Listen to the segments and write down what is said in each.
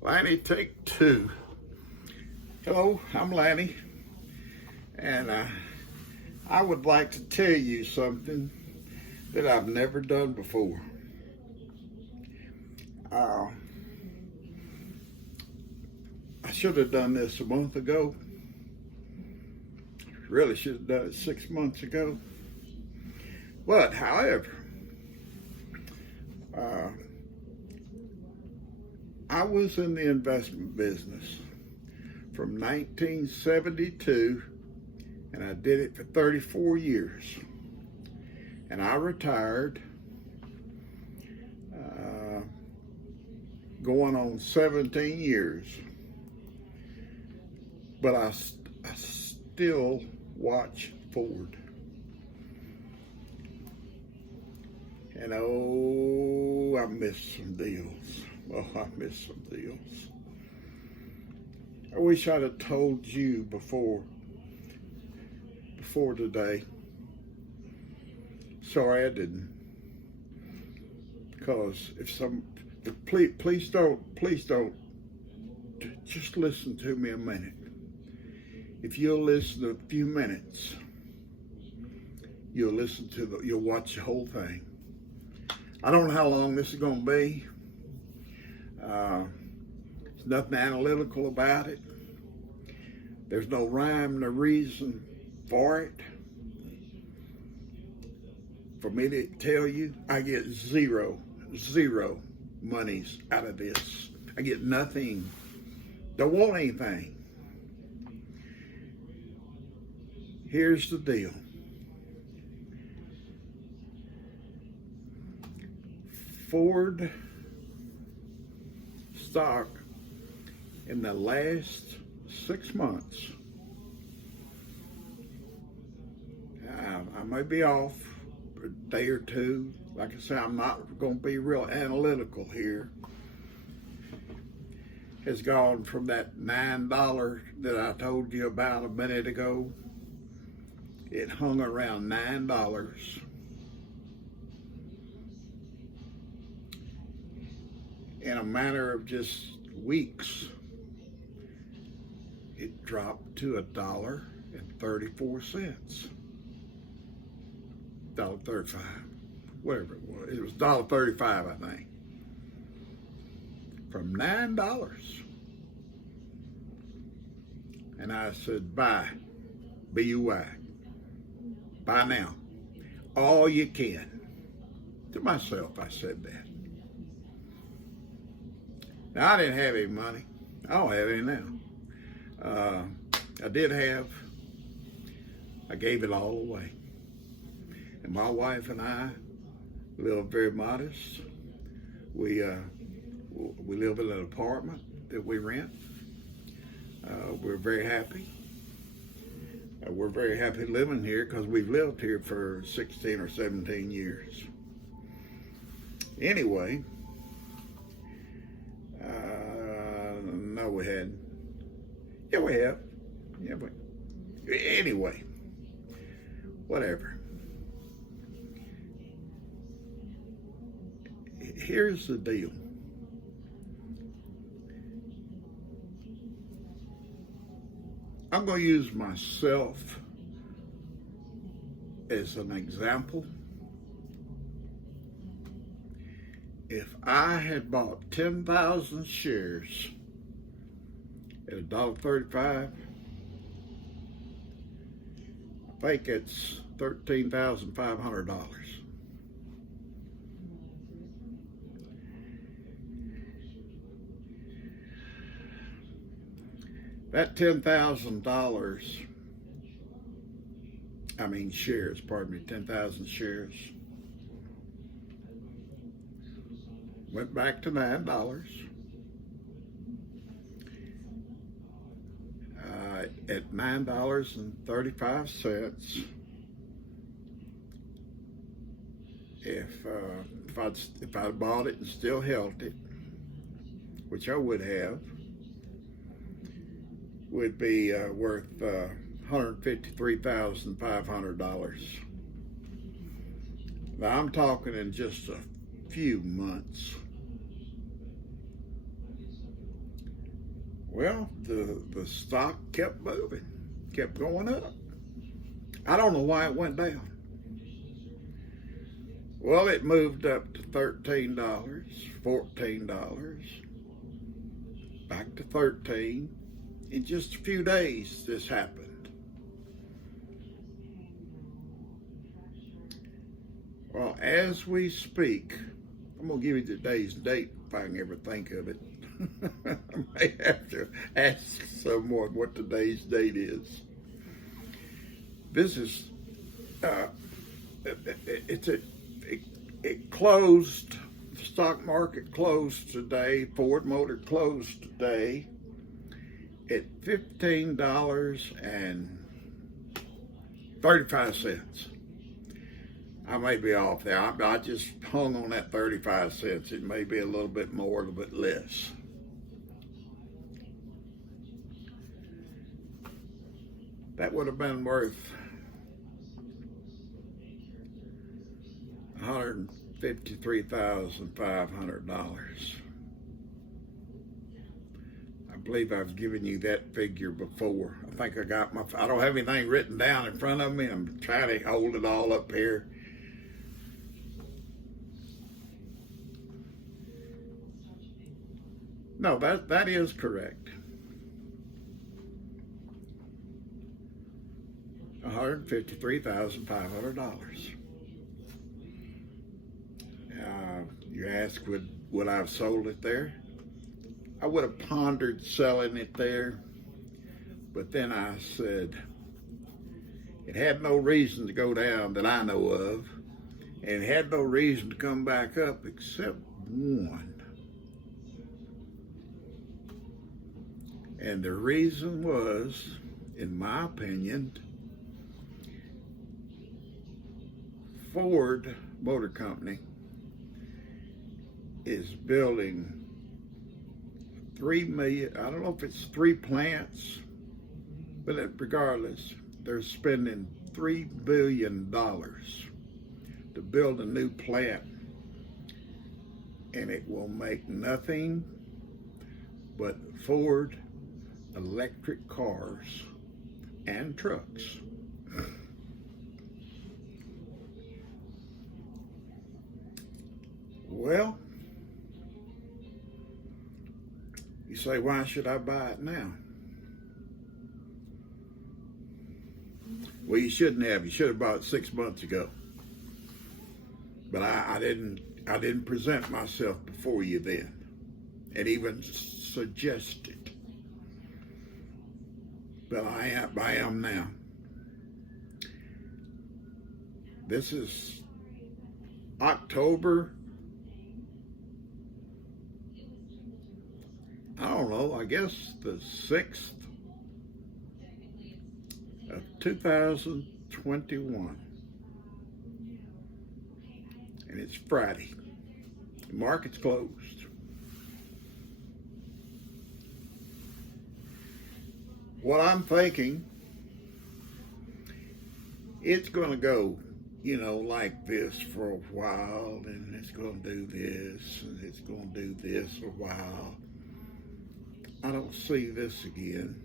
Lanny, take two. Hello, I'm Lanny, and I would like to tell you something that I've never done before. I should have done this a month ago. Really should have done it 6 months ago. But, however, I was in the investment business from 1972, and I did it for 34 years. And I retired going on 17 years. But I still watch Ford. And oh, I missed some deals. Oh, I missed some deals. I wish I'd have told you before today. Sorry I didn't. Because please don't, just listen to me a minute. If you'll listen a few minutes, you'll watch the whole thing. I don't know how long this is going to be. There's nothing analytical about it. There's no rhyme or reason for it. For me to tell you, I get zero monies out of this. I get nothing. Don't want anything. Here's the deal. Ford stock in the last 6 months, I may be off a day or two. Like I said, I'm not going to be real analytical here. Has gone from that $9 that I told you about a minute ago. It hung around $9. In a matter of just weeks, it dropped to $1.34. $1.35, whatever it was. It was $1.35, I think. From $9. And I said, buy, B-U-Y. Buy now. All you can. To myself, I said that. Now, I didn't have any money. I don't have any now. I did have. I gave it all away. And my wife and I live very modest. We live in an apartment that we rent. We're very happy. We're very happy living here because we've lived here for 16 or 17 years. Anyway, no, we hadn't. Yeah, we have. Yeah, but anyway, whatever. Here's the deal. I'm going to use myself as an example. If I had bought 10,000 shares at $1.35, I think it's $13,500. That $10,000, shares, 10,000 shares, went back to $9. At $9.35, if I'd bought it and still held it, which I would have, would be worth $153,500. Now I'm talking in just a few months. Well, the stock kept moving, kept going up. I don't know why it went down. Well, it moved up to $13, $14, back to 13. In just a few days, this happened. Well, as we speak, I'm going to give you today's date if I can ever think of it. I may have to ask someone what today's date is. This is, it closed, the stock market closed today, Ford Motor closed today at $15.35. I may be off there. I just hung on that 35 cents. It may be a little bit more, a little bit less. That would have been worth $153,500. I believe I've given you that figure before. I think I don't have anything written down in front of me. I'm trying to hold it all up here. No, that is correct. $153,500. You ask, would I have sold it there? I would have pondered selling it there, but then I said, it had no reason to go down that I know of, and it had no reason to come back up except one. And the reason was, in my opinion, Ford Motor Company is building 3 million, I don't know if it's 3 plants, but regardless, they're spending $3 billion to build a new plant, and it will make nothing but Ford electric cars and trucks. Well, you say, why should I buy it now? Well, you shouldn't have. You should have bought it 6 months ago. But I didn't present myself before you then, and even suggested. But I am now. This is October. I don't know, I guess the 6th of 2021. And it's Friday. The market's closed. What I'm thinking, it's going to go, like this for a while, and it's going to do this, and it's going to do this for a while. I don't see this again.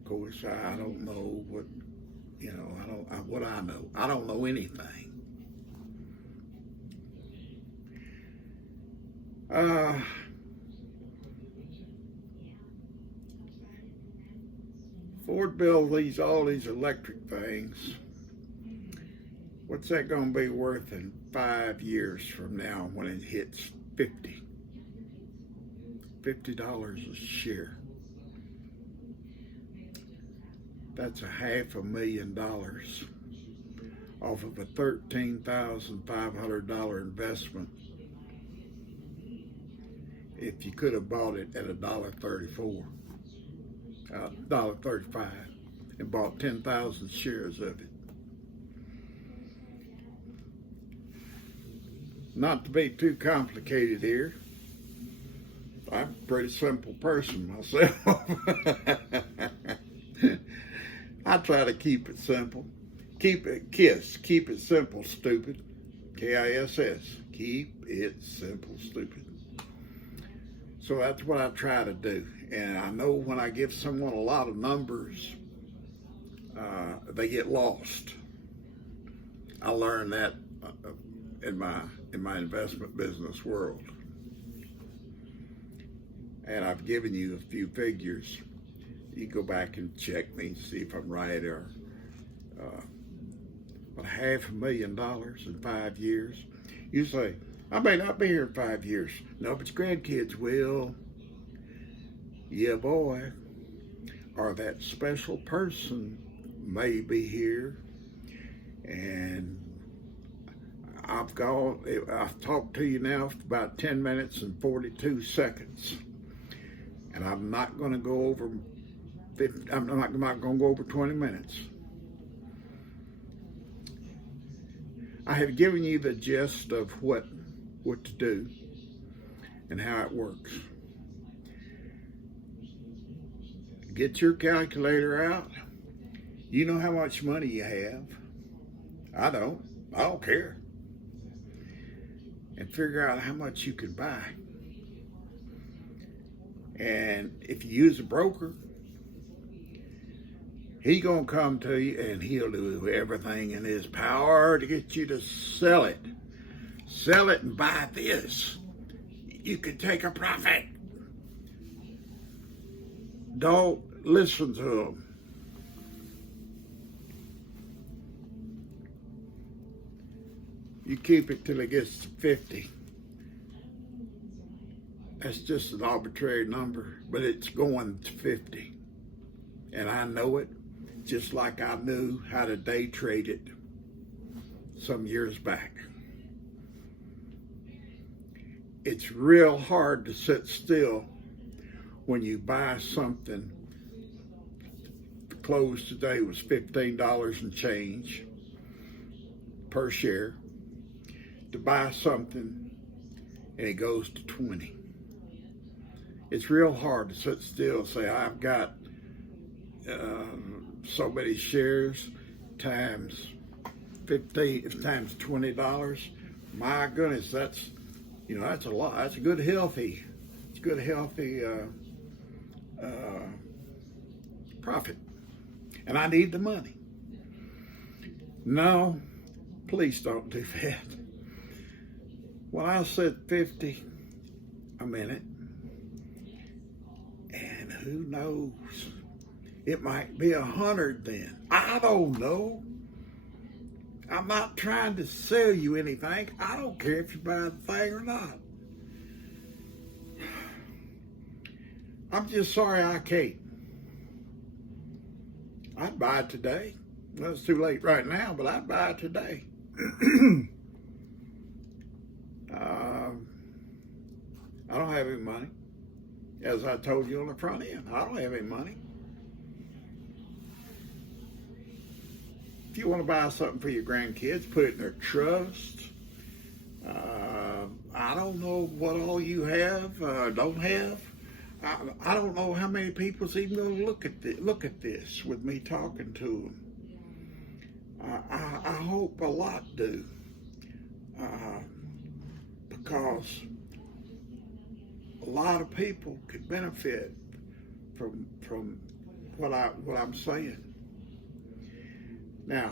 Of course, I don't know what, what I know. I don't know anything. Ford built all these electric things. What's that going to be worth in 5 years from now when it hits $50 a share? That's $500,000 off of a $13,500 investment. If you could have bought it at $1.34, $1.35, and bought 10,000 shares of it. Not to be too complicated here, I'm a pretty simple person myself. I try to keep it simple. Keep it simple, stupid. KISS. Keep it simple, stupid. So that's what I try to do. And I know when I give someone a lot of numbers, they get lost. I learned that in my investment business world. And I've given you a few figures. You can go back and check me and see if I'm right, or but $500,000 in 5 years. You say, I may not be here in 5 years. No, but your grandkids will. Yeah, boy. Or that special person may be here. And I've talked to you now for about 10 minutes and 42 seconds. And I'm not going to go over 50, I'm not going to go over 20 minutes. I have given you the gist of what to do and how it works. Get your calculator out. You know how much money you have. I don't care. And figure out how much you can buy. And if you use a broker, he's going to come to you and he'll do everything in his power to get you to sell it. Sell it and buy this. You can take a profit. Don't listen to them. You keep it till it gets to 50. That's just an arbitrary number, but it's going to 50. And I know it, just like I knew how to day trade it some years back. It's real hard to sit still when you buy something. The close today was $15 and change per share. To buy something and it goes to 20. It's real hard to sit still and say, I've got so many shares times 15 times $20. My goodness, that's a lot. That's a good healthy profit. And I need the money. No, please don't do that. When I said 50, I meant it. And who knows? It might be 100 then. I don't know. I'm not trying to sell you anything. I don't care if you buy the thing or not. I'm just sorry I can't. I'd buy it today. Well, it's too late right now, but I'd buy it today. I don't have any money. As I told you on the front end, I don't have any money. If you want to buy something for your grandkids, put it in their trust. I don't know what all you have, don't have. I don't know how many people's even going to look at this with me talking to them. I hope a lot do, because a lot of people could benefit from what I'm saying. Now,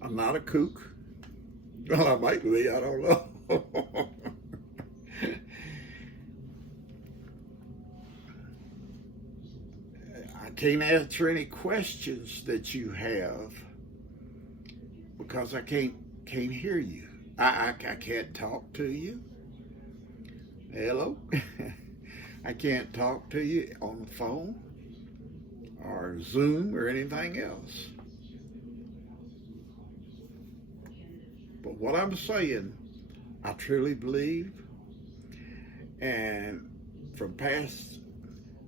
I'm not a kook. Well, I might be, I don't know. I can't answer any questions that you have because I can't hear you. I can't talk to you. Hello? I can't talk to you on the phone or Zoom or anything else. But what I'm saying, I truly believe, and from past,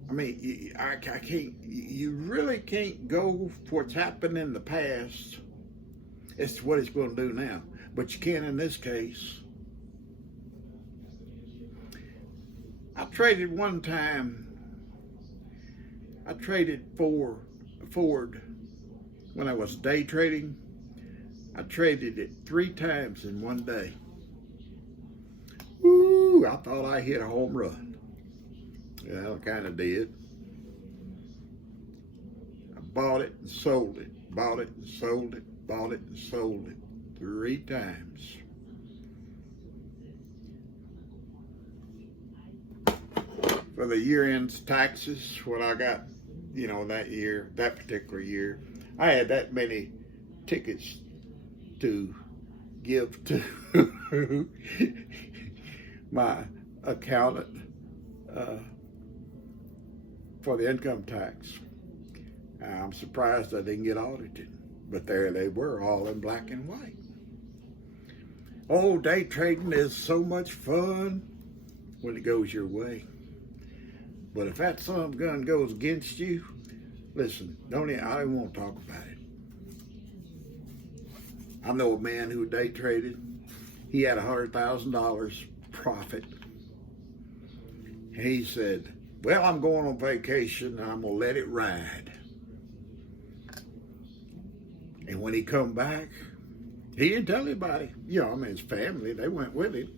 I can't, you really can't go for what's happened in the past as to what it's going to do now. But you can in this case. I traded one time, Ford when I was day trading I traded it 3 times in one day. Woo, I thought I hit a home run. Well, I kind of did. I bought it and sold it, bought it and sold it, bought it and sold it 3 times. For the year-end taxes, what I got, that year, that particular year, I had that many tickets to give to my accountant for the income tax. I'm surprised I didn't get audited, but there they were, all in black and white. Oh, day trading is so much fun when it goes your way. But if that son of a gun goes against you, listen, I don't want to talk about it. I know a man who day traded. He had $100,000 profit. And he said, well, I'm going on vacation and I'm going to let it ride. And when he come back, he didn't tell anybody. His family, they went with him.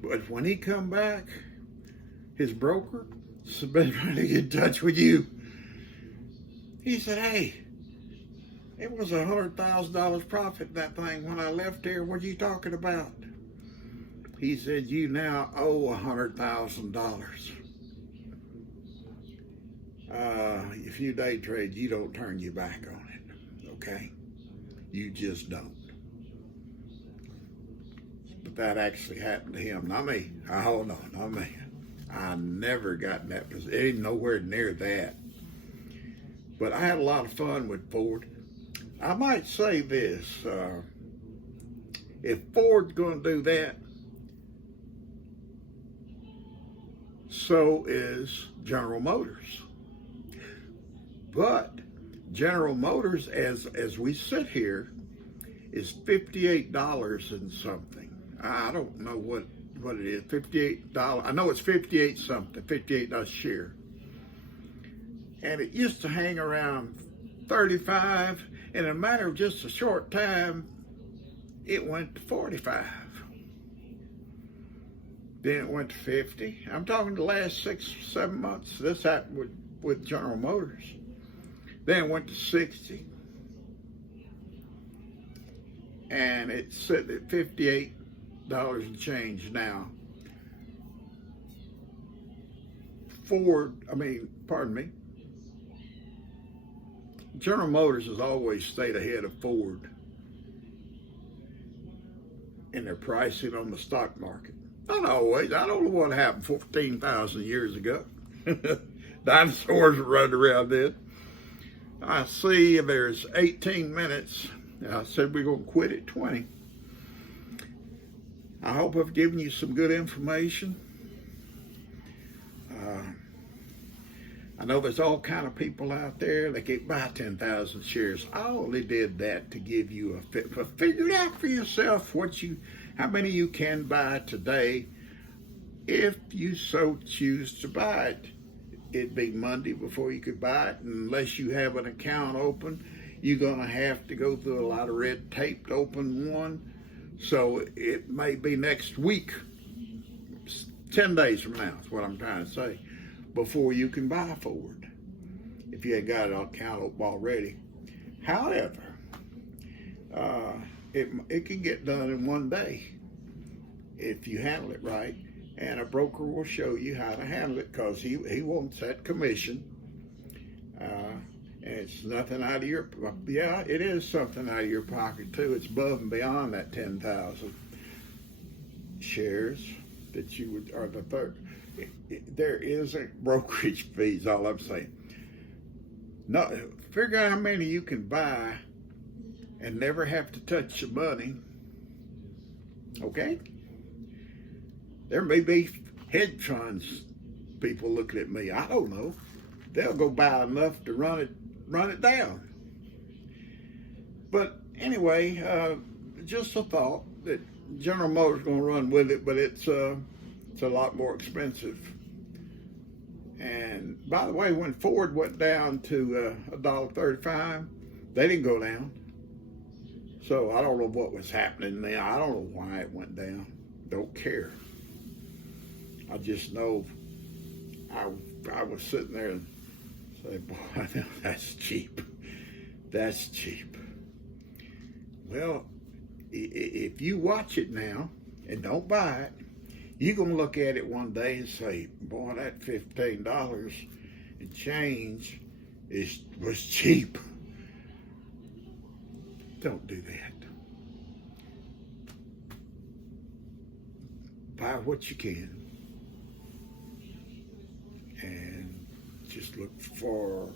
But when he come back, his broker has been trying to get in touch with you. He said, hey, it was $100,000 profit, that thing, when I left here. What are you talking about? He said, you now owe $100,000. If you day trade, you don't turn your back on it, okay? You just don't. But that actually happened to him, not me. Oh, no, not me. I never got in that position. It ain't nowhere near that. But I had a lot of fun with Ford. I might say this, if Ford's going to do that, so is General Motors. But General Motors, as we sit here, is $58 and something. I don't know what it is, $58. I know it's 58 something, $58 a share. And it used to hang around 35, and in a matter of just a short time, it went to 45. Then it went to 50. I'm talking the last 6-7 months. This happened with General Motors. Then it went to 60. And it's sitting at $58 and change now. General Motors has always stayed ahead of Ford in their pricing on the stock market. Not always. I don't know what happened 14,000 years ago. Dinosaurs were running around then. I see there's 18 minutes. I said we're going to quit at 20. I hope I've given you some good information. I know there's all kind of people out there that can buy 10,000 shares. I only did that to give you figure it out for yourself how many you can buy today if you so choose to buy it. It'd be Monday before you could buy it, and unless you have an account open, you're gonna have to go through a lot of red tape to open one. So it may be next week, 10 days from now is what I'm trying to say, before you can buy Ford, if you ain't got an account open already. However, it can get done in one day if you handle it right, and a broker will show you how to handle it, because he wants that commission. And it's nothing out of your, it is something out of your pocket too. It's above and beyond that 10,000 shares that you would, or the third. There isn't brokerage fees, all I'm saying. No, figure out how many you can buy and never have to touch your money, okay? There may be hedge funds people looking at me. I don't know. They'll go buy enough to run it down. But anyway, just a thought that General Motors is going to run with it, but it's a lot more expensive. And by the way, when Ford went down to $1.35, they didn't go down. So I don't know what was happening there. I don't know why it went down. Don't care. I just know I was sitting there and say, boy, that's cheap. That's cheap. Well, if you watch it now and don't buy it, you're going to look at it one day and say, boy, that $15 and change was cheap. Don't do that. Buy what you can and just look for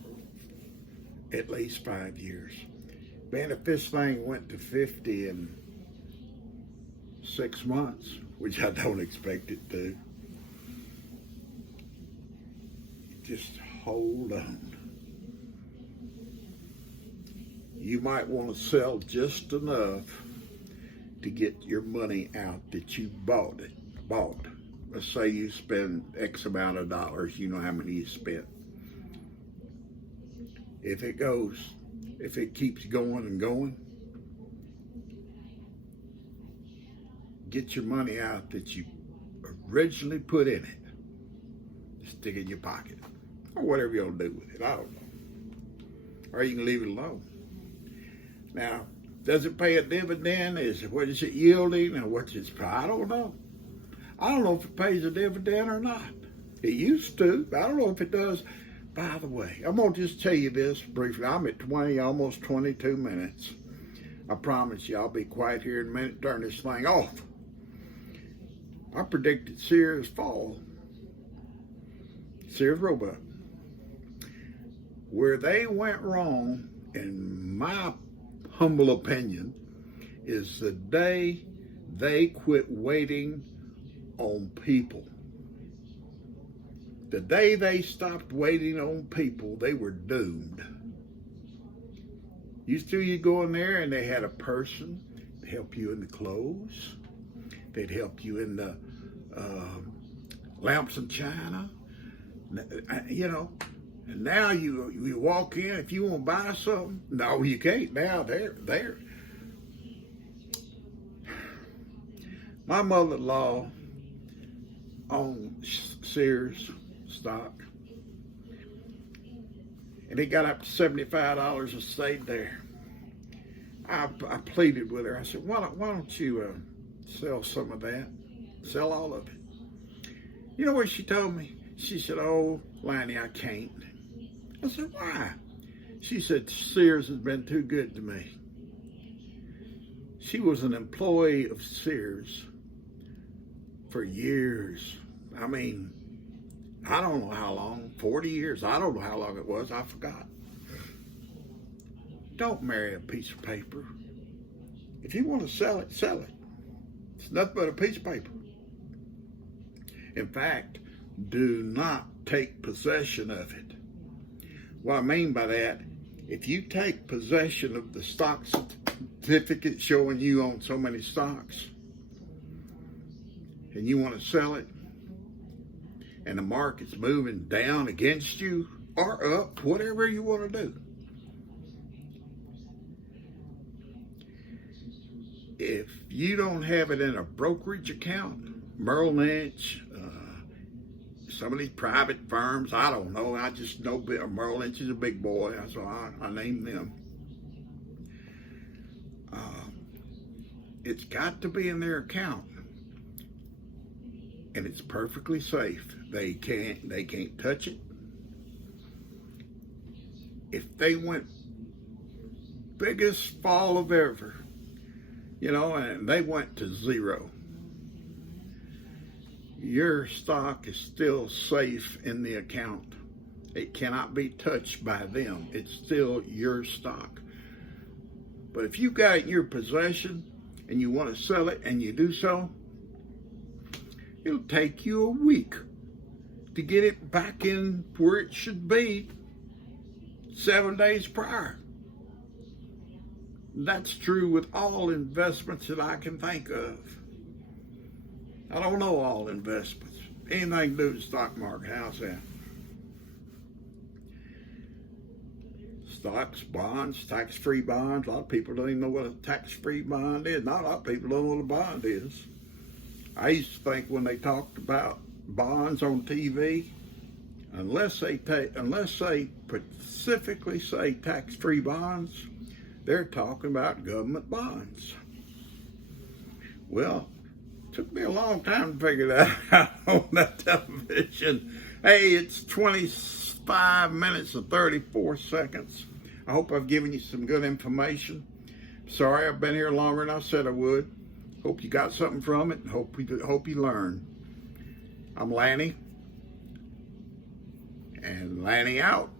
at least 5 years. Man, if this thing went to 50 in 6 months, which I don't expect it to, just hold on. You might want to sell just enough to get your money out that you bought. Let's say you spend X amount of dollars, you know how many you spent. If it keeps going and going, get your money out that you originally put in it. Stick it in your pocket. Or whatever you'll do with it, I don't know. Or you can leave it alone. Now, does it pay a dividend? What is it yielding? And what's its price? I don't know. I don't know if it pays a dividend or not. It used to. I don't know if it does. By the way, I'm going to just tell you this briefly. I'm at 20, almost 22 minutes. I promise you I'll be quiet here in a minute, turn this thing off. I predicted Sears fall. Sears Roebuck. Where they went wrong, in my humble opinion, is the day they quit waiting on people. The day they stopped waiting on people, they were doomed. Used to, you go in there and they had a person to help you in the clothes. They'd help you in the lamps and china. You know, and now you walk in, if you want to buy something, no, you can't. Now they're. My mother-in-law owned Sears stock, and it got up to $75 and stayed there. I pleaded with her. I said, why don't you sell some of that? Sell all of it. You know what she told me? She said, oh, Lanny, I can't. I said, why? She said, Sears has been too good to me. She was an employee of Sears for years. I mean, I don't know how long, 40 years. I don't know how long it was. I forgot. Don't marry a piece of paper. If you want to sell it, sell it. It's nothing but a piece of paper. In fact, do not take possession of it. What I mean by that, if you take possession of the stock certificate showing you own so many stocks, and you want to sell it, and the market's moving down against you or up, whatever you want to do, if you don't have it in a brokerage account, Merrill Lynch, some of these private firms, I don't know. I just know Merrill Lynch is a big boy, so I named them. It's got to be in their account, and it's perfectly safe. They can't touch it. If they went biggest fall of ever, you know, and they went to zero, your stock is still safe in the account. It cannot be touched by them. It's still your stock. But if you got it in your possession and you want to sell it and you do so, it'll take you a week to get it back in where it should be 7 days prior. That's true with all investments that I can think of. I don't know all investments. Anything to do with the stock market. How's that? stocks, bonds, tax-free bonds. A lot of people don't even know what a tax-free bond is. Not a lot of people don't know what a bond is. I used to think when they talked about bonds on TV, unless they specifically say tax-free bonds, they're talking about government bonds. Well, it took me a long time to figure that out on that television. Hey, it's 25 minutes and 34 seconds. I hope I've given you some good information. Sorry I've been here longer than I said I would. Hope you got something from it. Hope you learned. I'm Lanny, and Lanny out.